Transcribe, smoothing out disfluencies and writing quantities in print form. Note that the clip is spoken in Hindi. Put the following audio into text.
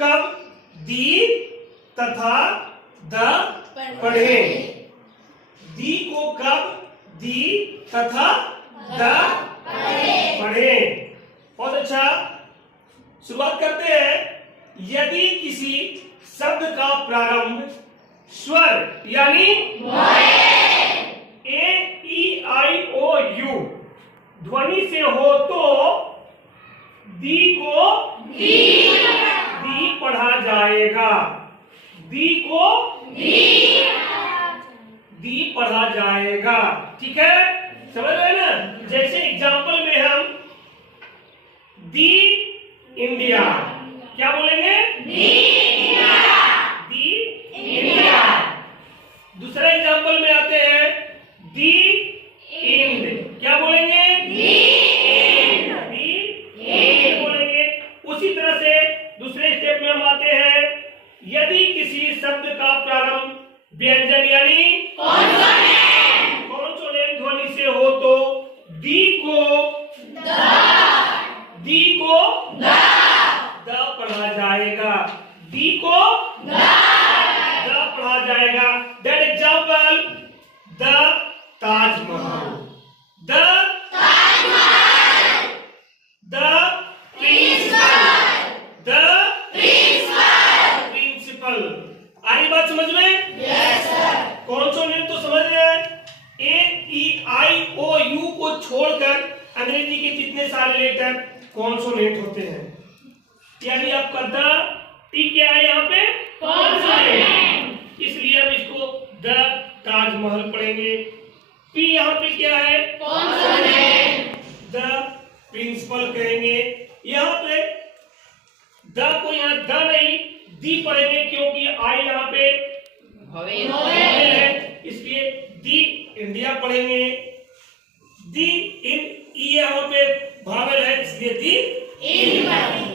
कब दी तथा द पढ़ें। दी को कब दी तथा द पढ़ें। बहुत अच्छा, शुरुआत करते हैं। यदि किसी शब्द का प्रारंभ स्वर यानी ए ई आई ओ यू ध्वनि से हो तो दी को दी पढ़ा जाएगा। दी को दी पढ़ा जाएगा। ठीक है, समझ रहे हैं ना। जैसे एग्जाम्पल में हम दी इंडिया क्या बोलेंगे? दी इंडिया। दूसरा एग्जाम्पल में आते हैं दी इंड क्या बोलेंगे? दी बोलेंगे। उसी तरह से दूसरे स्टेप में हम आते हैं, यदि किसी शब्द का प्रारंभ व्यंजन यानी कॉन्सोनेंट ध्वनि से हो तो दी को द पढ़ा जाएगा। दी को द पढ़ा जाएगा। That example the Taj Mahal, the principal. आ रही बात समझ में? Yes sir. कॉन्सोनेंट तो समझ रहे हैं। ए ई आई ओ यू को छोड़कर अंग्रेजी के जितने सारे लेटर कॉन्सोनेंट होते हैं, यानी आपका द टी क्या है यहाँ पे? कॉन्सोनेंट। इसलिए हम इसको द ताजमहल पढ़ेंगे। पी यहाँ पे क्या है? कॉन्सोनेंट। द प्रिंसिपल कहेंगे। यहाँ पे द को यहाँ द नहीं दी पढ़ेंगे, क्योंकि आई यहाँ पे वोवेल है, इसलिए दी इंडिया पढ़ेंगे। दी इन ई यहाँ पे वावेल है, इसलिए दी इन।